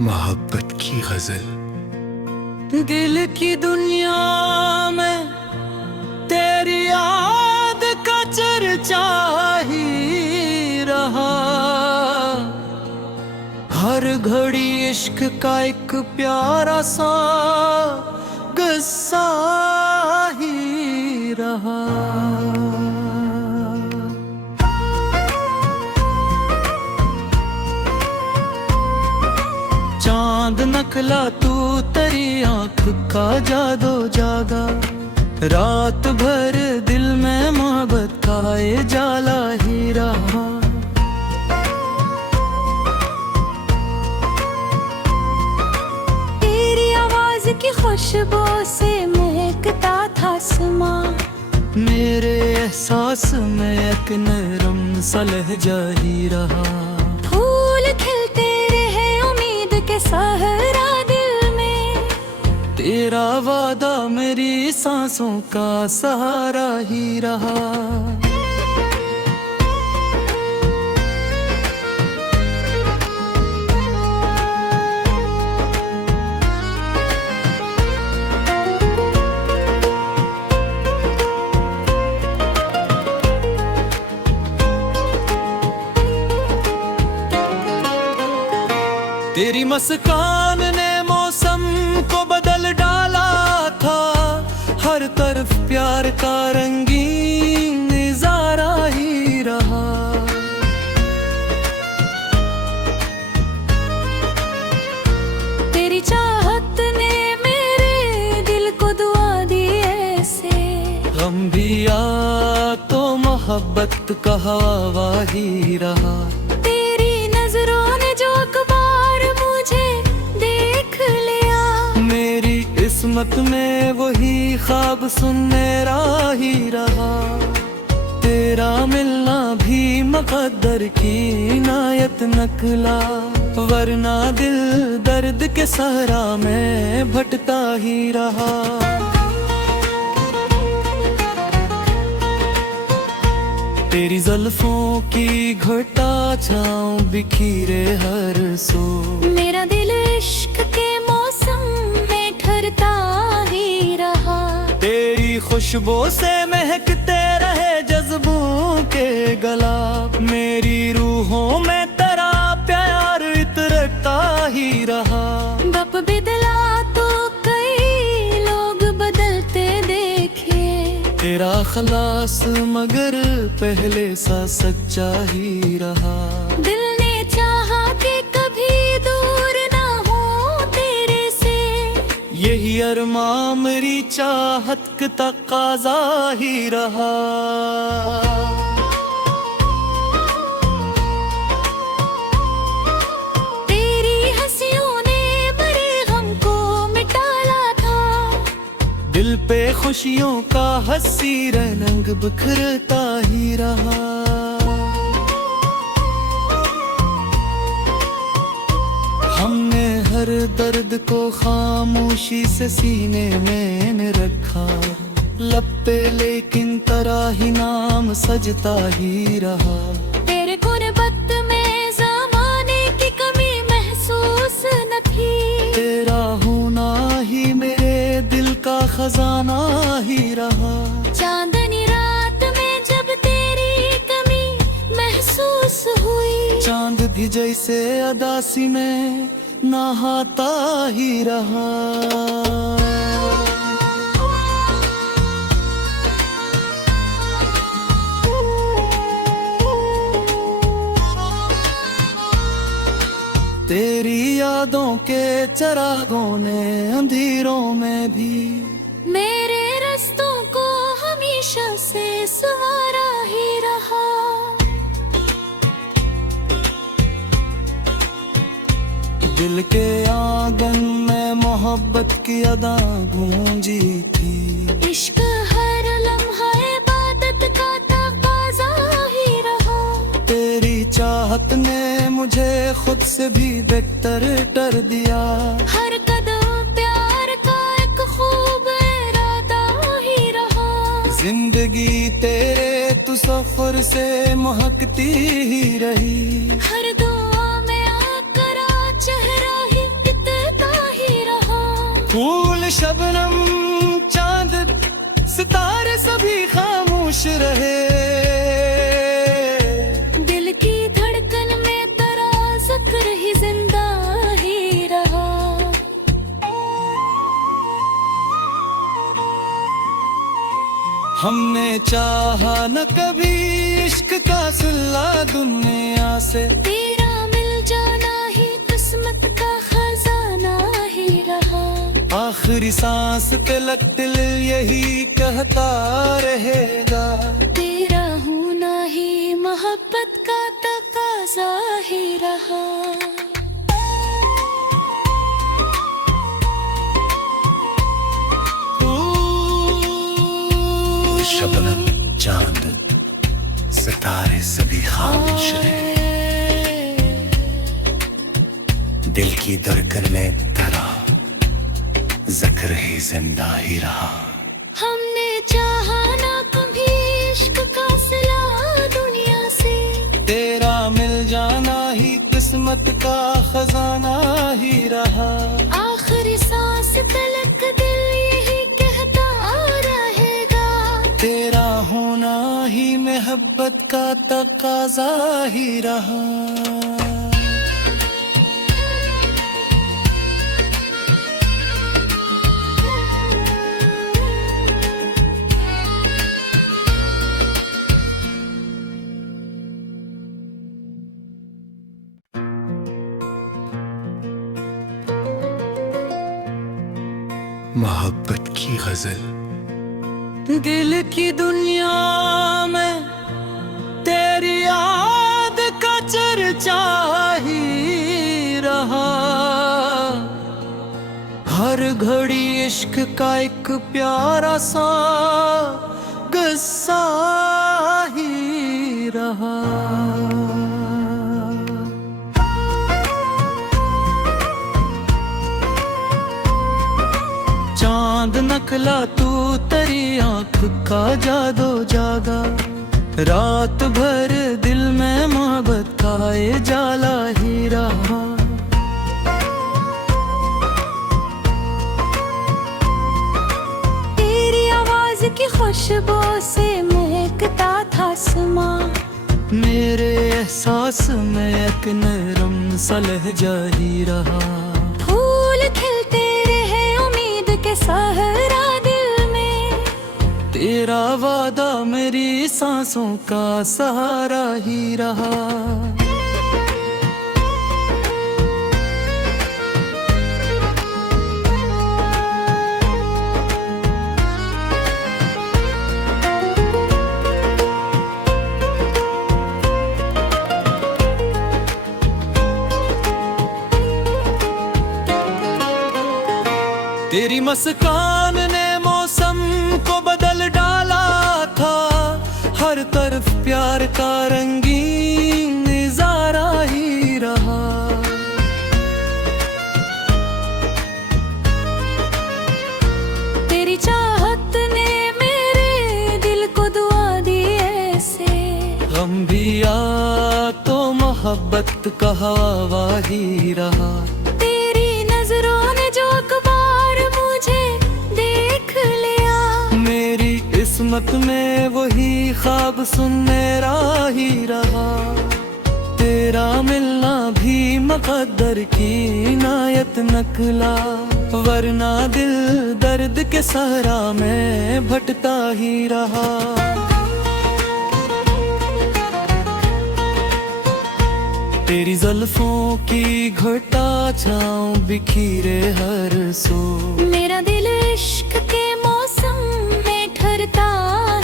मोहब्बत की गजल। दिल की दुनिया में तेरी याद का चर्चा ही रहा। हर घड़ी इश्क का एक प्यारा सा किस्सा ही रहा। चांद नकला तू तेरी आँख का जादू जागा। रात भर दिल में मोहब्बत का ये जाला ही रहा। तेरी आवाज की खुशबू से महकता था आसमां। मेरे एहसास में एक नरम सा लहजा ही रहा। फूल खिलते रहे उम्मीद के सहरा दिल में। तेरा वादा मेरी सांसों का सहारा ही रहा। तेरी मुस्कान ने मौसम को बदल डाला था। हर तरफ प्यार का रंगीन नजारा ही रहा। तेरी चाहत ने मेरे दिल को दुआ दी ऐसे। गम भी आ तो मोहब्बत का हवा ही रहा। तेरी नजरों ने जो अखबार मुझे देख लिया। मेरी किस्मत में वही ख्वाब सुनहरा ही रहा। तेरा मिलना भी मुक़द्दर की इनायत नकला। वरना दिल दर्द के सहरा में भटता ही रहा। तेरी जुल्फों की घटा छाँव बिखीरे हर सो। मेरा दिल इश्क के मौसम में ठहरता ही रहा। तेरी खुशबू से महकते रहे जज्बों के गला। मेरी रूहों में तेरा प्यार इतरता ही रहा। बप बिदला तो कई लोग बदलते देखे। तेरा खलास मगर पहले सा सच्चा ही रहा। दिल ने चाहा कि कभी दूर ना हो तेरे से। यही अरमां मेरी चाहत का तकाज़ा ही रहा। तेरी हंसियों ने बड़े गम को मिटाला था। दिल पे खुशियों का हंसी रंग बिखरता ही रहा। हमने हर दर्द को खामोशी से सीने में रखा। लब पे लेकिन तेरा ही नाम सजता ही रहा। तेरे गुर्बत में ज़माने की कमी महसूस न थी। तेरा होना ही मेरे दिल का खजाना ही रहा। चांदनी रात में जब तेरी कमी महसूस हुई। चांद भी जैसे अदासी में नहाता ही रहा। तेरी यादों के चरागों ने अंधेरों में भी मेरे रास्तों को हमेशा से संवारा ही रहा। दिल के आंगन में मोहब्बत की अदा गूंजी थी। इश्क हर लम्हा इबादत का तकाज़ा ही रहा। तेरी चाहत ने मुझे खुद से भी बेहतर कर दिया। हर कदम प्यार का एक खूब इरादा ही रहा। जिंदगी तेरे तू सफर से महकती ही रही। हर दुआ में आकर चेहरा ही शबनम चांद सितारे सभी खामोश रहे। दिल की धड़कन में तेरा जिक्र ही जिंदा ही रहा। हमने चाहा न कभी इश्क का सिला दुनिया से, तेरा मिल जाना ही किस्मत का खजाना ही रहा। आखिरी सांस तिलक दिल यही कहता रहेगा, तेरा होना ही मोहब्बत का तकाजा ही रहा। शबनम चांद सितारे सभी खामोश रहे। दिल की धड़कन में तेरा जिक्र ही जिंदा ही रहा। हमने चाहा ना कभी इश्क का सिला दुनिया से, तेरा मिल जाना ही किस्मत का खजाना ही रहा। आखिरी सांस तलक दिल यही कहता रहेगा, तेरा होना ही मोहब्बत का तकाजा ही रहा। मोहब्बत की गजल। दिल की दुनिया में तेरी याद का चर्चा ही रहा। हर घड़ी इश्क का एक प्यारा सा किस्सा ही रहा। चांद नकला तू तेरी आंख का जादू जागा। रात भर दिल में मोहब्बत का ये जाला ही रहा। तेरी आवाज की खुशबू से महकता था आसमां, मेरे एहसास में एक नरम सा लहजा ही रहा। फूल खिलते रहे उम्मीद के सहरा दिल में, तेरा वादा मेरी सांसों का सहारा ही रहा। तेरी मुस्कान ने मौसम को बदल डाला था। हर तरफ प्यार का रंगीन नजारा ही रहा। तेरी चाहत ने मेरे दिल को दुआ दी ऐसे, गम भी आ तो मोहब्बत का हवा ही रहा। तेरी नजरों ने जो अखबार मुझे देख लिया, मेरी किस्मत में वही ख्वाब सुनहरा ही रहा। तेरा मिलना भी मुक़द्दर की इनायत नकला, वरना दिल दर्द के सहरा में भटता ही रहा। तेरी जुल्फों की घटा छाँव बिखीरे हर सो, मेरा दिल इश्क के मौसम में ठहरता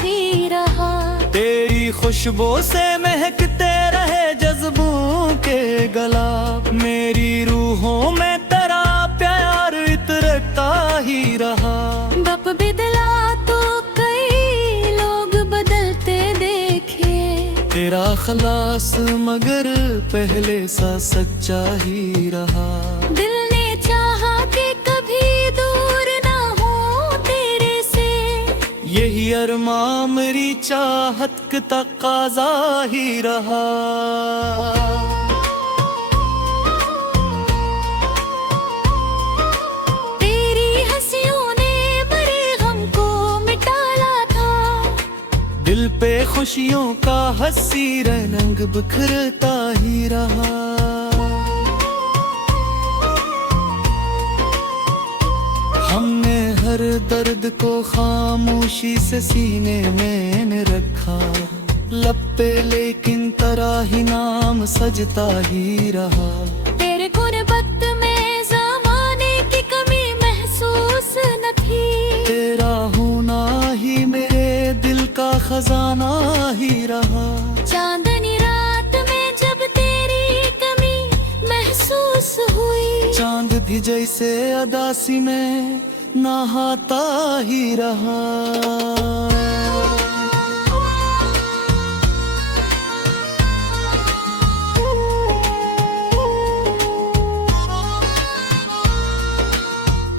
ही रहा। तेरी खुशबू से महकते रहे जज्बों के गला, मेरी रूहों में तेरा प्यार इतरता ही रहा। बप बिदला तो कई लोग बदलते देखे, तेरा खलास मगर पहले सा सच्चा ही रहा। दिल ने चाहा कि कभी दूर ना हो तेरे से, यही अरमां मेरी चाहत का तकाजा ही रहा। तेरी हंसियों खुशियों का हंसी रंग बिखरता ही रहा। हमने हर दर्द को खामोशी से सीने में रखा, लब पे लेकिन तराही नाम सजता ही रहा। तेरे गुर्बत में ज़माने की कमी महसूस न थी, तेरा होना ही मेरे दिल का खजाना ही रहा। चांदनी रात में जब तेरी कमी महसूस हुई, चांद भी जैसे अदासी में नहाता ही रहा।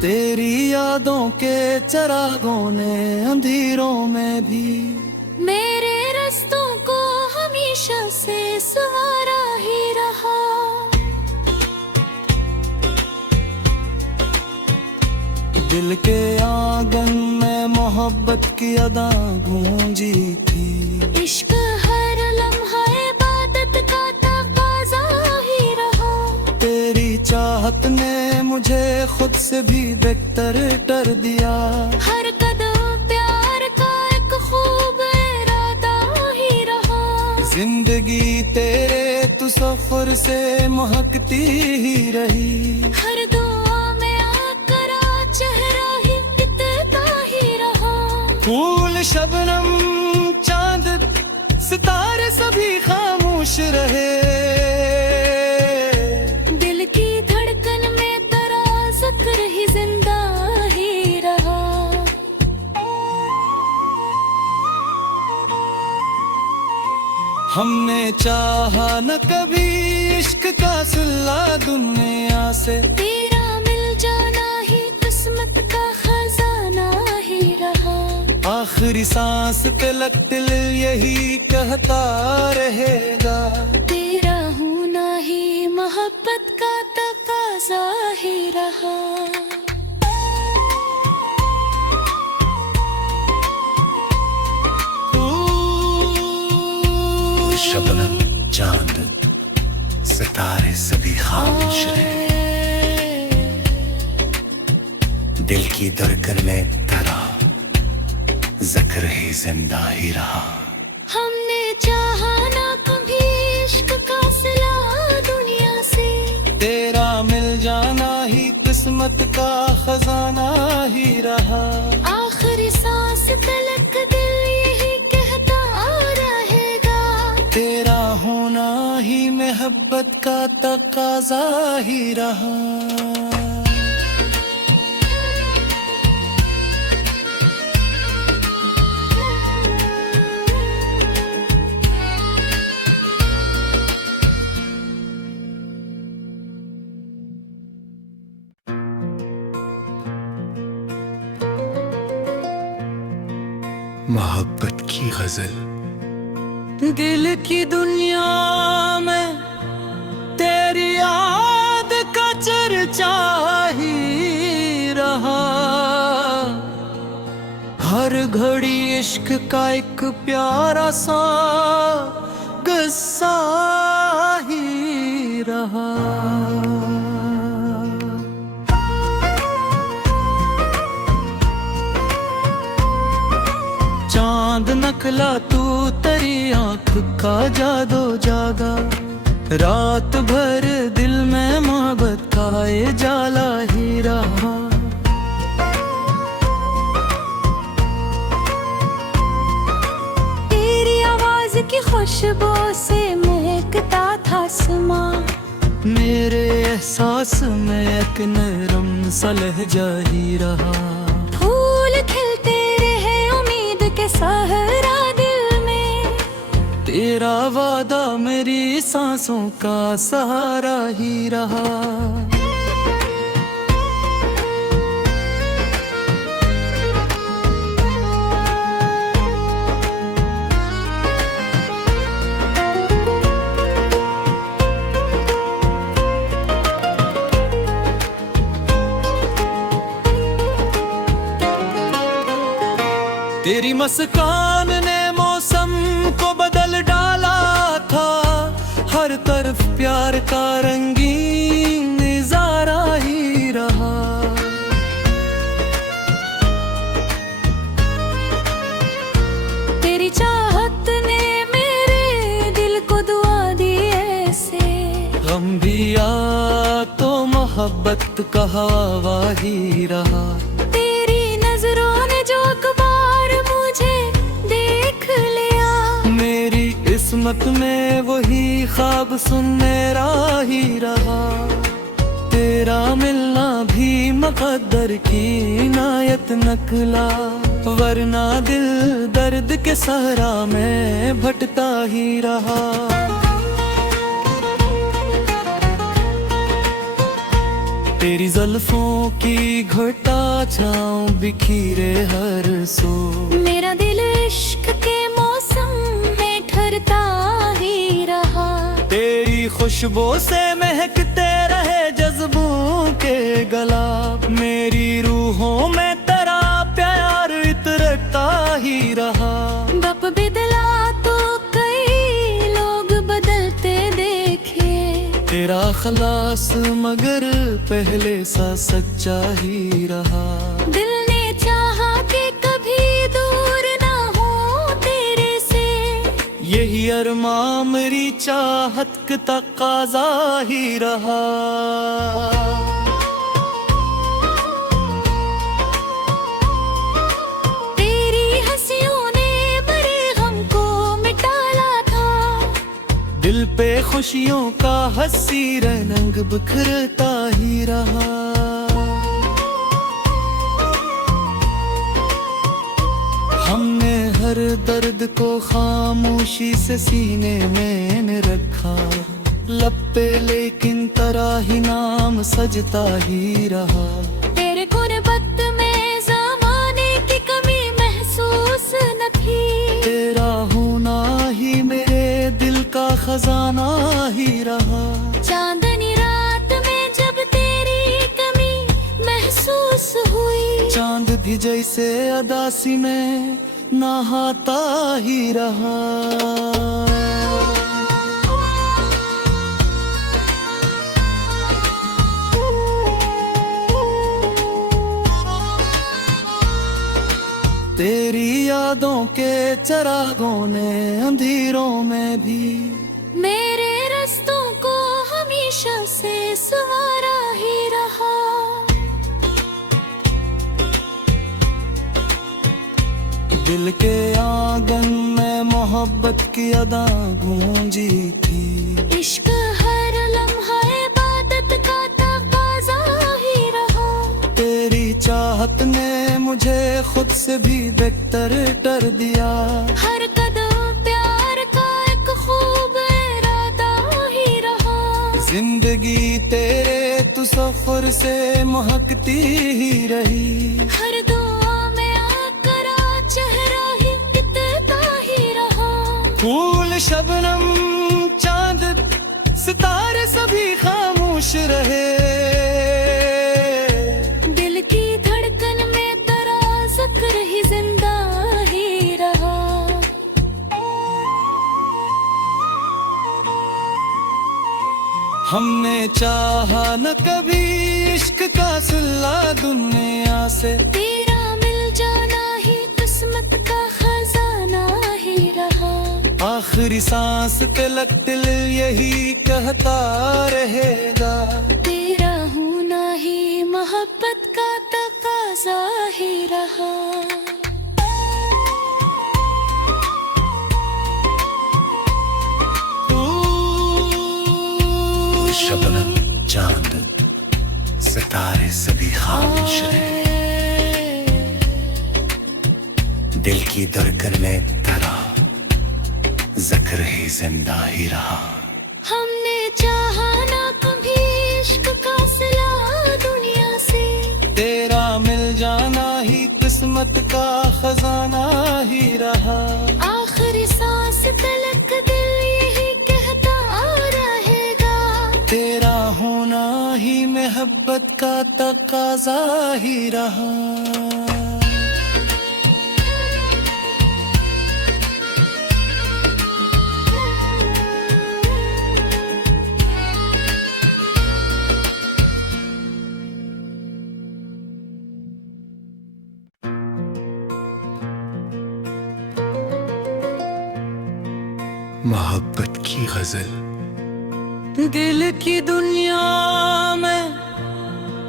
तेरी यादों के चिरागों ने अंधेरों में भी मेरे रास्तों को हमेशा से सवारा ही रहा। दिल के आंगन में मोहब्बत की अदा गूंजी थी। इश्क हर लम्हा इबादत का तकाज़ा ही रहा। तेरी चाहत ने मुझे खुद से भी बेहतर कर दिया। हर कदम प्यार का एक खूब इरादा ही रहा। जिंदगी तेरे तू सफर से महकती ही रही। हर दुआ में आकरा चेहरा ही इतना ही रहा। फूल शबनम चांद सितारे सभी खामोश रहे। दिल की धड़कन में तेरा जिक्र ही जिंदा ही रहा। हमने चाहा न कभी इश्क का सिला दुनिया से, तेरा मिल जाना ही किस्मत का खजाना ही रहा। आखिरी सांस तलक दिल यही कहता रहेगा। तेरा होना ही मोहब्बत का तकाज़ा ही रहा। शबनम चांद सितारे सभी खामोश रहे। दिल की धड़कन में तेरा जिक्र ही जिंदा ही रहा। हमने चाहा ना कभी इश्क का सिला दुनिया से, तेरा मिल जाना ही किस्मत का खजाना ही रहा। आखिरी सांस तलक दिल यही कहता रहेगा। तेरा होना ही मोहब्बत का तकाज़ा ही रहा। मोहब्बत की गजल। दिल की दुनिया में तेरी याद का चर्चा ही रहा। हर घड़ी इश्क का एक प्यारा सा किस्सा ही रहा। चांद नकला तू तेरी आंख का जादू जागा। रात भर दिल में मोहब्बत का ये जाला ही रहा। तेरी आवाज की खुशबू से महकता था आसमां। मेरे एहसास में एक नरम सा लहजा ही रहा। फूल खिलते रहे उम्मीद के सहरा दिल में। तेरा वादा मेरी सांसों का सहारा ही रहा। तेरी मुस्कान ने मौसम प्यार का रंगीन नजारा ही रहा। तेरी चाहत ने मेरे दिल को दुआ दी ऐसे। गम भी आ तो मोहब्बत का हवा ही रहा। तेरी नजरों ने जो अखबार मुझे देख लिया। मेरी किस्मत में वही ख्वाब सुनहरा ही रहा। तेरा मिलना भी मुक़द्दर की इनायत नकला, वरना दिल दर्द के सहरा में भटता ही रहा। तेरी जुल्फों की घटा छाँव बिखीरे हर सो। मेरा दिल इश्क के मौसम में ठहरता ही रहा। तेरी खुशबू से महकते रहे जज्बों के गला। मेरी रूहों में तेरा प्यार इतरता ही रहा। बाप बिदला तो कई लोग बदलते देखे। तेरा खलास मगर पहले सा सच्चा ही रहा। दिल ने चाहा कि कभी दूर ना हो तेरे से। यही अरमां मेरी चाहत का तकाज़ा ही रहा। तेरी हंसियों ने बड़े गम को मिटाला था। दिल पे खुशियों का हंसी रंग बिखरता ही रहा। हमने हर दर्द को खामोशी से सीने में रखा। लब पे लेकिन तराही नाम सजता ही रहा। तेरे गुरबत में ज़माने की कमी महसूस न थी। तेरा होना ही मेरे दिल का खजाना ही रहा। चांदनी रात में जब तेरी कमी महसूस हुई। चांद भी जैसे अदासी में नहाता ही रहा। तेरी यादों के चरागों ने अंधेरों में भी मेरे रास्तों को हमेशा से सवारा ही रहा। दिल के आंगन में मोहब्बत की अदा गूंजी थी। इश्क हर लम्हा इबादत का तकाज़ा ही रहा। तेरी चाहत ने मुझे खुद से भी बेहतर कर दिया। हर कदम प्यार का एक खूब इरादा ही रहा। जिंदगी तेरे तसव्वुर से महकती ही रही। हर दुआ में आकरा चेहरा ही इतना ही रहा। फूल शबनम चांद सितारे सभी खामोश रहे। दिल की धड़कन में तेरा जिक्र ही जिंदा ही रहा। हमने चाहा न कभी इश्क का सिला दुनिया से। तेरा मिल जाना ही किस्मत का खजाना ही रहा। आखिरी सांस तलक दिल यही कहता रहेगा। तेरा होना ही मोहब्बत का तकाज़ा ही रहा। शबनम चांद सितारे सभी खामोश रहे। दिल की धड़कन में तेरा जिक्र ही जिंदा ही रहा। हमने चाहा ना कभी इश्क का सिला दुनिया से। तेरा मिल जाना ही किस्मत का खजाना ही रहा। आखिरी सांस तलक दिल यही कहता रहेगा। तेरा होना ही मोहब्बत का तकाज़ा ही रहा। मोहब्बत की गजल। दिल की दुनिया में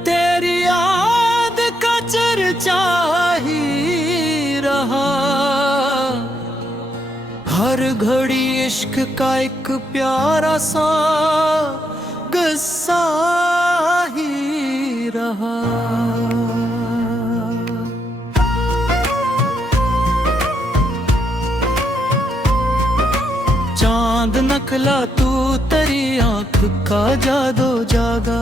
तेरी याद का चर्चा ही रहा, हर घड़ी इश्क का एक प्यारा सा किस्सा ही रहा। चांद नखला तू तेरी आंख का जादू जागा,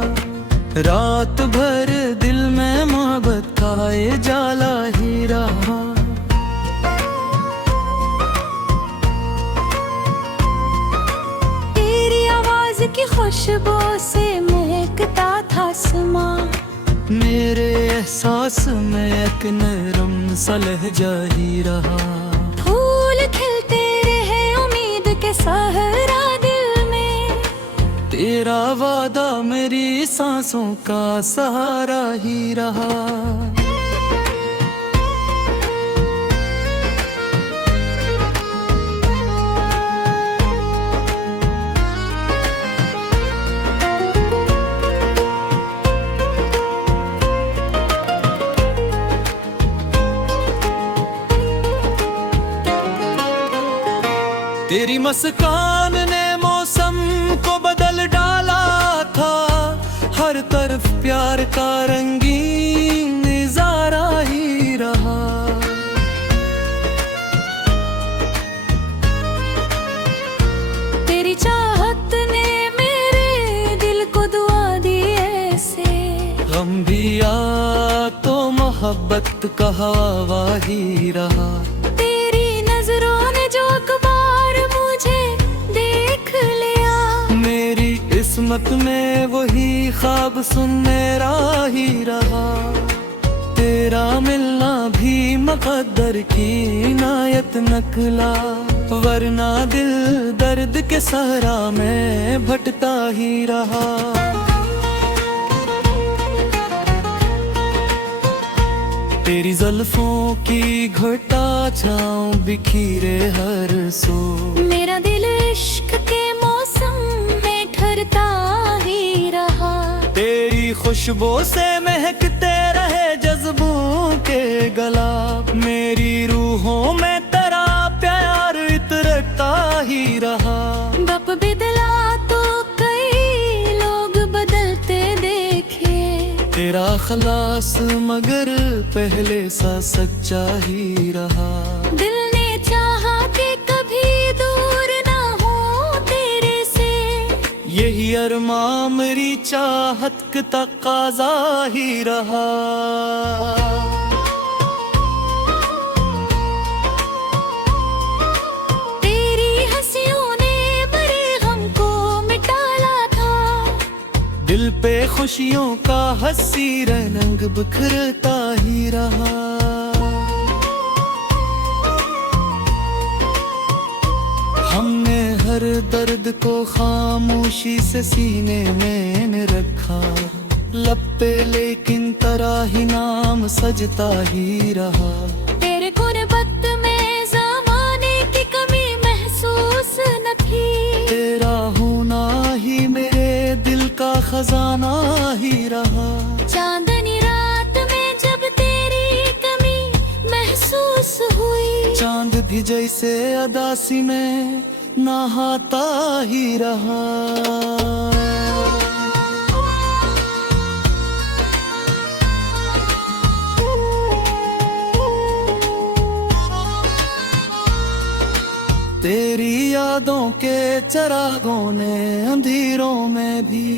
रात भर दिल में मोहब्बत का ये जाला ही रहा। तेरी आवाज की खुशबू से महकता था आसमां, मेरे एहसास में एक नरम सा लहजा ही रहा। फूल खिलते रहे उम्मीद के सहरा दिल में, तेरा वादा मेरी सांसों का सहारा ही रहा। तेरी मुस्कान ने मौसम को बदल डाला था, हर तरफ प्यार का रंगीन नजारा ही रहा। तेरी चाहत ने मेरे दिल को दुआ दी ऐसे, गम भी आ तो मोहब्बत का हवा ही रहा। तेरी नजरों ने जो अखबार मुझे देख लिया, मेरी किस्मत में वही ख्वाब सुनहरा ही रहा। तेरा मिलना भी मुक़द्दर की इनायत नकला, वरना दिल दर्द के सहरा में भटता ही रहा। तेरी जुल्फों की घटा छाँव बिखीरे हर सो, मेरा दिल इश्क के मौसम में ठहरता ही रहा। तेरी खुशबू से महकते रहे जज्बों के गला, मेरी रूहों में तेरा प्यार इतरता ही रहा। बाप बिदला तो कई लोग बदलते देखे, तेरा खलास मगर पहले सा सच्चा ही रहा। दिल ने चाहा कि कभी दूर ना हो तेरे से, यही अरमां मेरी चाहत का तकाज़ा ही रहा। तेरी हंसियों ने बड़े गम को मिटाला था, दिल पे खुशियों का हंसी रंग बिखरता ही रहा। हमने हर दर्द को खामोशी से सीने में रखा, लब पे लेकिन तेरा ही नाम सजता ही रहा। तेरे गुर्बत में ज़माने की कमी महसूस न थी, तेरा होना ही मेरे दिल का खजाना ही रहा। चांदनी रात में जब तेरी कमी महसूस हुई, चांद भी जैसे अदासी में नहाता ही रहा। तेरी यादों के चरागों ने अंधेरों में भी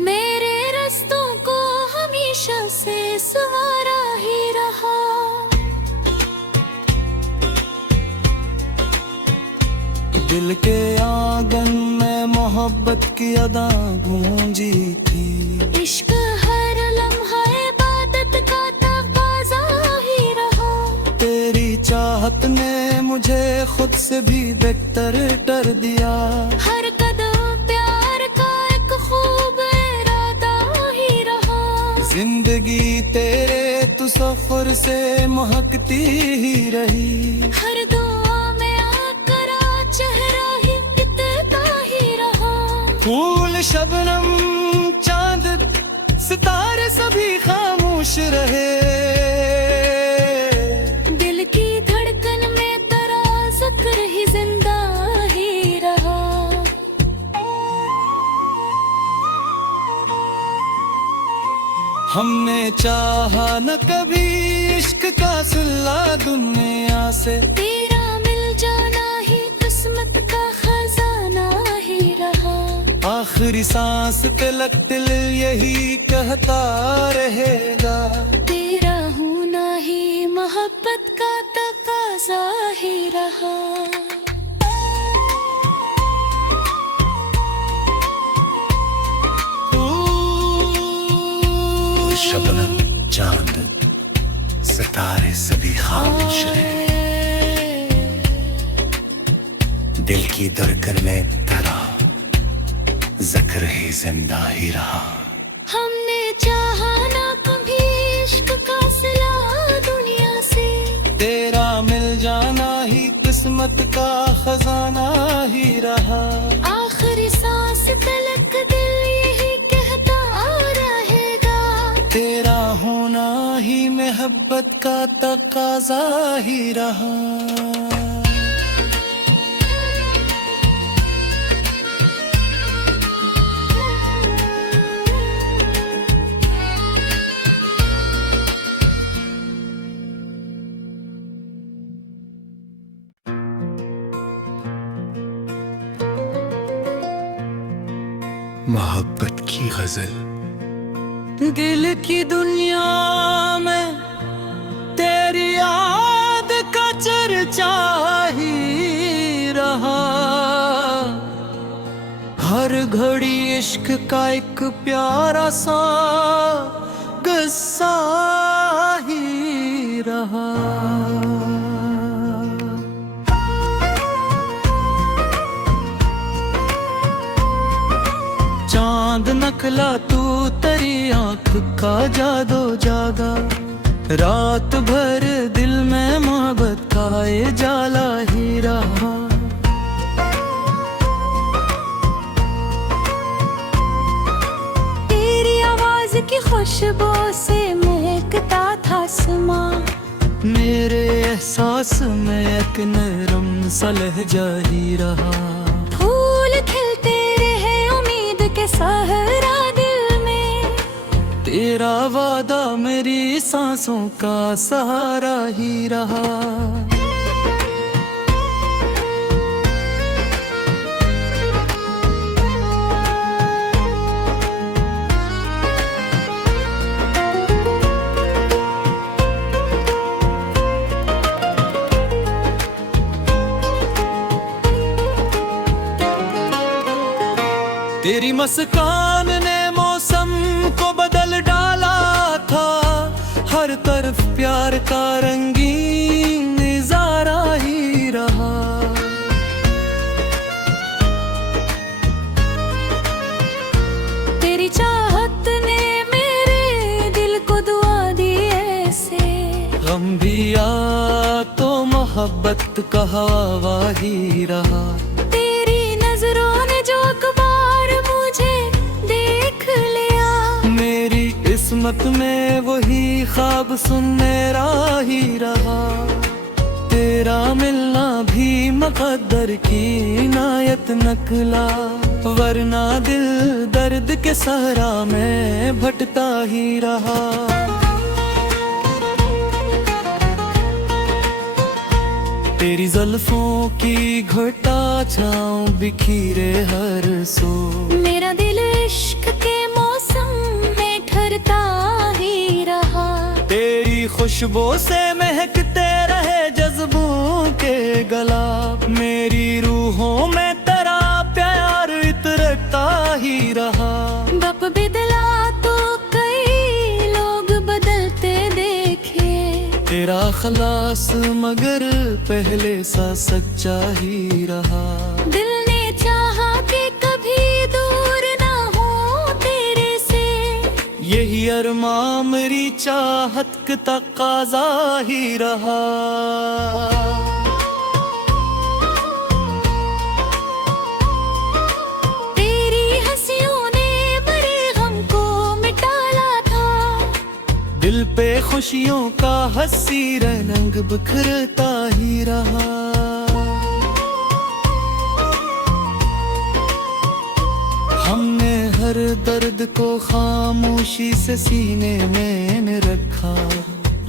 मेरे रास्तों को हमेशा से संवारा ही रहा। दिल के आंगन में मोहब्बत की अदा गूंजी थी, इश्क हर लम्हा इबादत का तकाज़ा ही रहा। तेरी चाहत ने मुझे खुद से भी बेहतर कर दिया। हर कदम प्यार का एक खूब इरादा ही रहा। जिंदगी तेरे तू सफर से महकती ही रही। हर दुआ में आकर चेहरा ही इतना शबनम चांद सितारे सभी खामोश रहे। दिल की धड़कन में तेरा जिक्र ही जिंदा ही रहा। हमने चाहा न कभी इश्क का सिला दुनिया से, तेरा मिल जाना ही किस्मत का खजाना ही रहा। आखिरी सांस तलक दिल यही कहता रहेगा, तेरा होना ही मोहब्बत का तकाजा ही रहा। शबनम चांद सितारे सभी खामोश रहे। दिल की धड़कन में तेरा जिक्र ही जिंदा ही रहा। हमने चाहा ना कभी इश्क का सिला दुनिया से, तेरा मिल जाना ही किस्मत का खजाना ही रहा। आखिरी सांस तलक दिल यही कहता रहेगा, तेरा होना ही मोहब्बत का तकाजा ही रहा। मोहब्बत की गजल। दिल की दुनिया में तेरी याद का चर्चा ही रहा। हर घड़ी इश्क का एक प्यारा सा किस्सा ही रहा। चांद नकला तू तेरी आंख का जादू जागा। रात भर दिल में मोहब्बत का ये जाला ही रहा। तेरी आवाज की खुशबू से महकता था आसमां। मेरे एहसास में एक नरम सा लहजा ही रहा। फूल खिलते रहे उम्मीद के सहरा दिल में, तेरा वादा मेरी सांसों का सहारा ही रहा। तेरी मुस्कान ने मौसम को बदल डाला था। हर तरफ प्यार का रंगीन नजारा ही रहा। तेरी चाहत ने मेरे दिल को दुआ दी ऐसे। गम भी आ तो मोहब्बत का हवा ही रहा। तेरी नजरों ने जो अखबार मुझे देख लिया, मेरी किस्मत में वही ख्वाब सुनहरा ही रहा। तेरा मिलना भी मुक़द्दर की इनायत नकला, वरना दिल दर्द के सहरा में भटका ही रहा। तेरी जुल्फों की घटा छाँव बिखीरे हर सो। मेरा दिल इश्क के मौसम में ठहरता ही रहा। तेरी खुशबू से महकते रहे जज्बों के गला। मेरी रूहों में तेरा प्यार इतरता ही रहा। बप बिदला तो कई लोग बदलते देखे। तेरा खलास मगर पहले सा सच्चा ही रहा। दिल ने चाहा कि कभी दूर ना हो तेरे से। यही अरमां मेरी चाहत का तकाजा ही रहा। तेरी हंसियों पे खुशियों का हंसी रंग बिखरता ही रहा। हमने हर दर्द को खामोशी से सीने में रखा,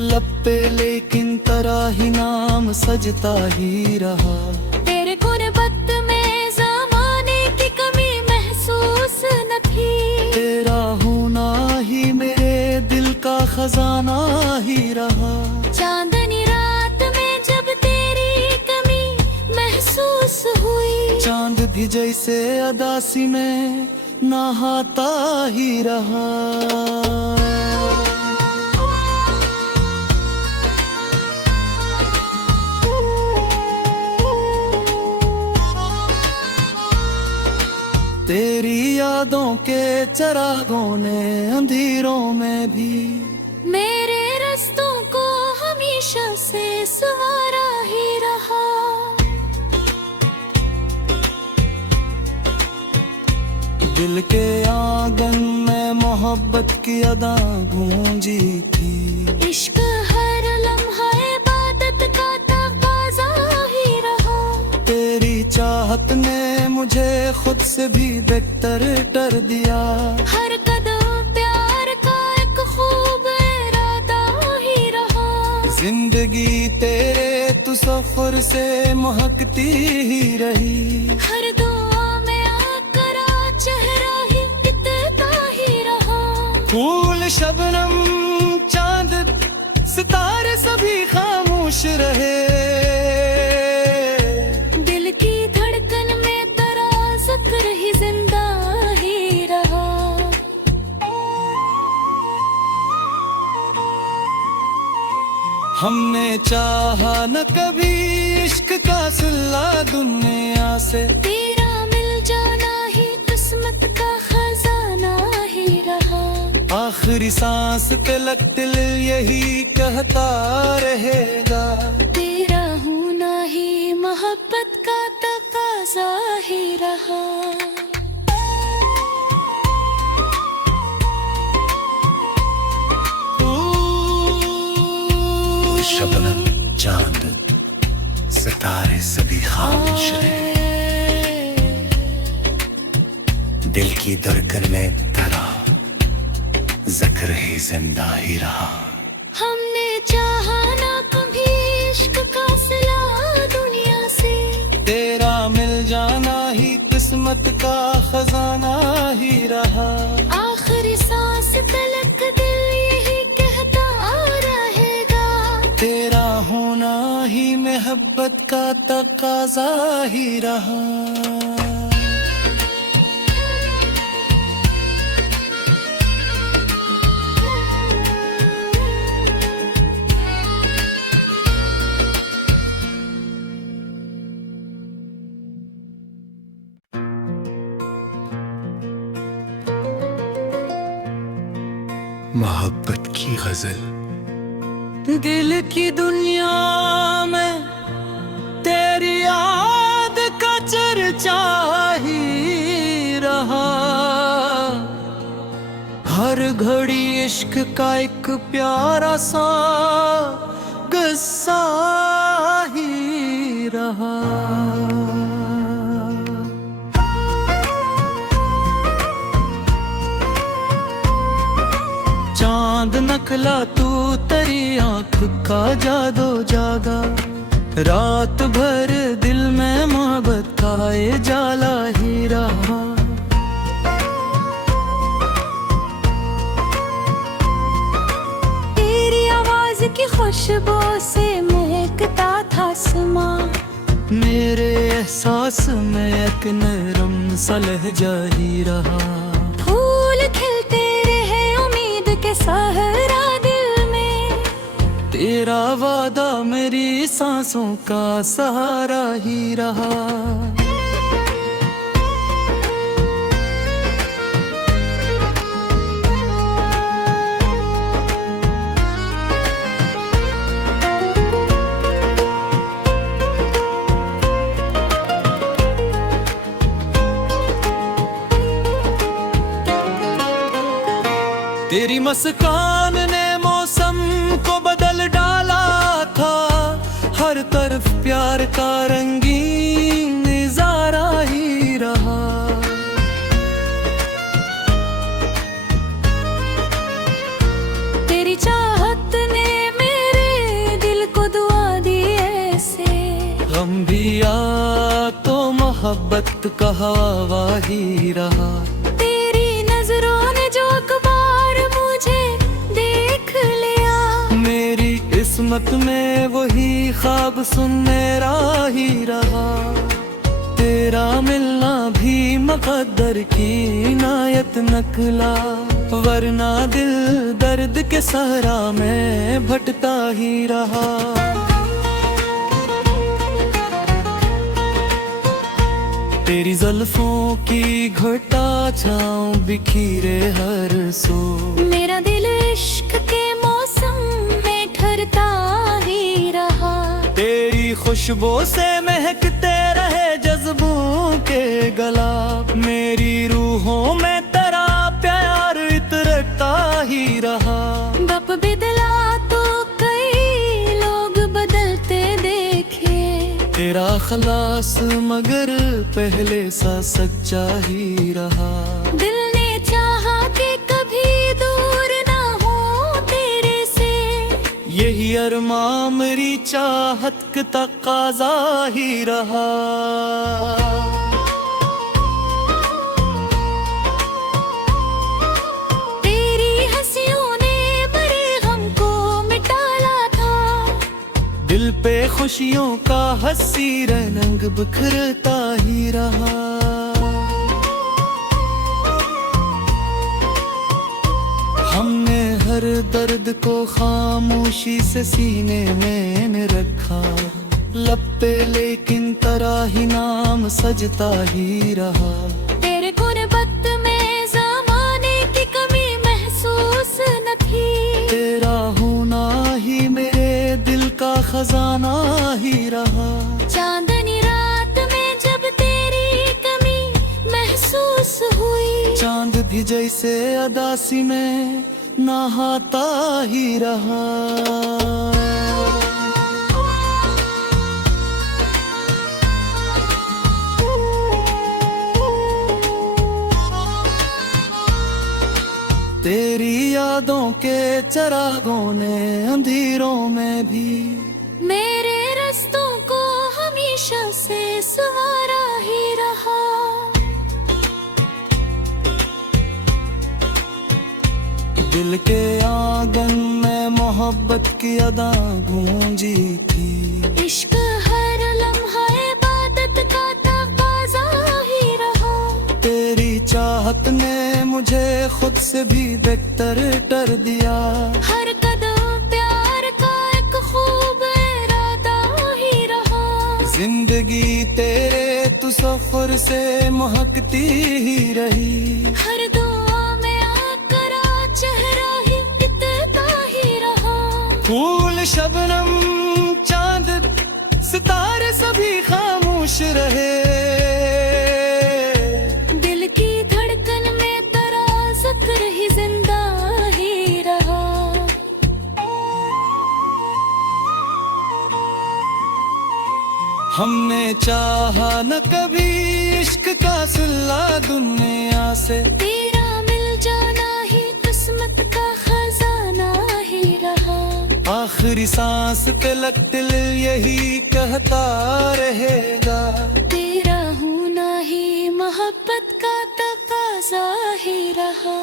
लब पे लेकिन तराही नाम सजता ही रहा। तेरे गुरबत में ज़माने की कमी महसूस न थी, तेरा होना ही मेरे दिल का खजाना ही रहा। चांदनी रात में जब तेरी कमी महसूस हुई, चांद भी जैसे अदासी में नहाता ही रहा। तेरी यादों के चरागों ने अंधेरों में भी मेरे रास्तों को हमेशा से सवारा ही रहा। दिल के आंगन में मोहब्बत की अदा गूंजी थी। इश्क हर लम्हा इबादत का तकाज़ा ही रहा। तेरी चाहत ने मुझे खुद से भी बेहतर कर दिया। हर कदम प्यार का एक खूब इरादा ही रहा। जिंदगी तेरे तसव्वुर से महकती ही रही। हर दुआ में आकरा चेहरा ही इतना ही रहा। फूल शबनम चांद सितारे सभी खामोश रहे। दिल की धड़कन में तेरा जिक्र ही जिंदा ही रहा। हमने चाहा न कभी इश्क का सिला दुनिया से, तेरा मिल जाना ही किस्मत का खजाना ही रहा। आखिरी सांस तलक दिल यही कहता रहेगा। तेरा होना ही मोहब्बत का तकाज़ा ही रहा। शबनम चांद सितारे सभी खामोश रहे। दिल की धड़कन में तेरा जिक्र ही जिंदा ही रहा। हमने चाहा ना कभी इश्क का सिला दुनिया से, तेरा मिल जाना ही किस्मत का खजाना ही रहा। आखिरी सांस तलक दिल यही कहता रहेगा। तेरा होना ही मोहब्बत का तकाज़ा ही रहा। मोहब्बत की गजल। दिल की दुनिया में तेरी याद का चर्चा ही रहा। हर घड़ी इश्क का एक प्यारा सा किस्सा ही रहा। चांद नकला तू तेरी आँख का जादू जागा। रात भर दिल में मोहब्बत का ये जाला ही रहा। तेरी आवाज की खुशबू से महकता था आसमां। मेरे एहसास में एक नरम सा लहजा ही रहा। फूल खिलते रहे उम्मीद के सहरा दिल में। तेरा वादा मेरी सांसों का सहारा ही रहा। तेरी मुस्कान ने मौसम प्यार का रंगीन नजारा ही रहा। तेरी चाहत ने मेरे दिल को दुआ दी ऐसे, गम भी आ तो मोहब्बत का हवा ही रहा। तेरी नजरों ने जो अखबार मुझे देख लिया, मेरी किस्मत में वही ख्वाब सुनहरा ही रहा। तेरा मिलना भी मुक़द्दर की इनायत नकला, वरना दिल दर्द के सहरा में भटता ही रहा। तेरी जुल्फों की घटा छाँव बिखीरे हर सो, मेरा दिल इश्क के मौसम में ठहरता ही रहा। तेरी खुशबू से महकते रहे जज्बों के गला, मेरी रूहों में तेरा प्यार इतरता ही रहा। बाप बिदला तो कई लोग बदलते देखे, तेरा खलास मगर पहले सा सच्चा ही रहा। दिल ने चाहा कि कभी दूर ना हो तेरे से, यही अरमां मेरी चाहत का तकाज़ा ही रहा। तेरी हंसियों ने बड़े गम को मिटाला था, दिल पे खुशियों का हंसी रंग बिखरता ही रहा। हमने हर दर्द को खामोशी से सीने में रखा, लब पे लेकिन तेरा ही नाम सजता ही रहा। तेरे गुर्बत में ज़माने की कमी महसूस न थी, तेरा होना ही मेरे दिल का खजाना ही रहा। चांदनी रात में जब तेरी कमी महसूस हुई, चांद भी जैसे अदासी में नहाता ही रहा। तेरी यादों के चरागों ने अंधेरों में भी मेरे रास्तों को हमेशा से सवारा ही रहा। दिल के आंगन में मोहब्बत की अदा गूंजी थी, इश्क हर लम्हा इबादत का तकाज़ा ही रहा। तेरी चाहत ने मुझे खुद से भी बेहतर कर दिया। हर कदम प्यार का एक खूब इरादा ही रहा। जिंदगी तेरे तसव्वुर से महकती ही रही। हर दुआ में आकर चेहरा ही इतना ही रहा। फूल शबनम चांद सितारे सभी खामोश रहे, दिल की धड़कन में तेरा जिक्र ही जिंदा ही रहा। हमने चाहा न कभी इश्क का सिला दुनिया से, तेरा मिल जाना ही किस्मत का खजाना ही रहा। आखिरी सांस तलक दिल यही कहता रहेगा, तेरा होना ही मोहब्बत का तकाज़ा ही रहा।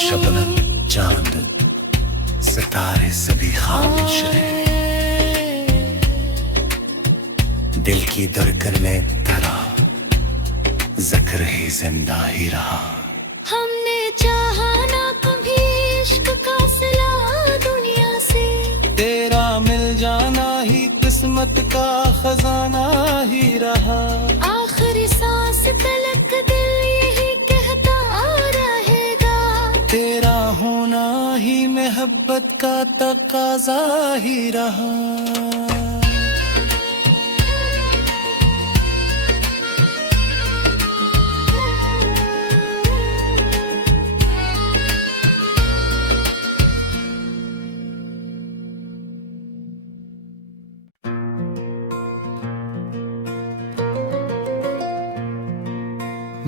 शबनम चांद सितारे सभी खामोश रहे, दिल की धड़कन में तेरा जिक्र ही जिंदा ही रहा। हमने चाहा ना कभी इश्क का सिला दुनिया से, तेरा मिल जाना ही किस्मत का खजाना ही रहा। आखिरी सांस तलक दिल यही कहता रहेगा, तेरा होना ही मोहब्बत का तकाज़ा ही रहा।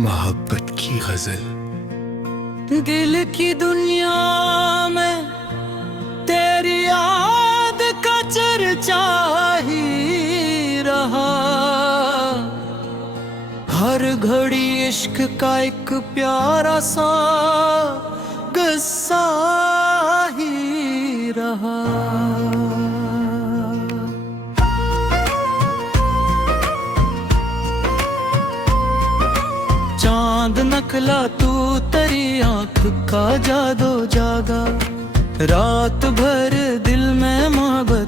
मोहब्बत की गजल। दिल की दुनिया में तेरी याद का चर्चा ही रहा, हर घड़ी इश्क का एक प्यारा सा किस्सा ही रहा। चांद नकला तू तेरी आंख का जादू जागा, रात भर दिल में मोहब्बत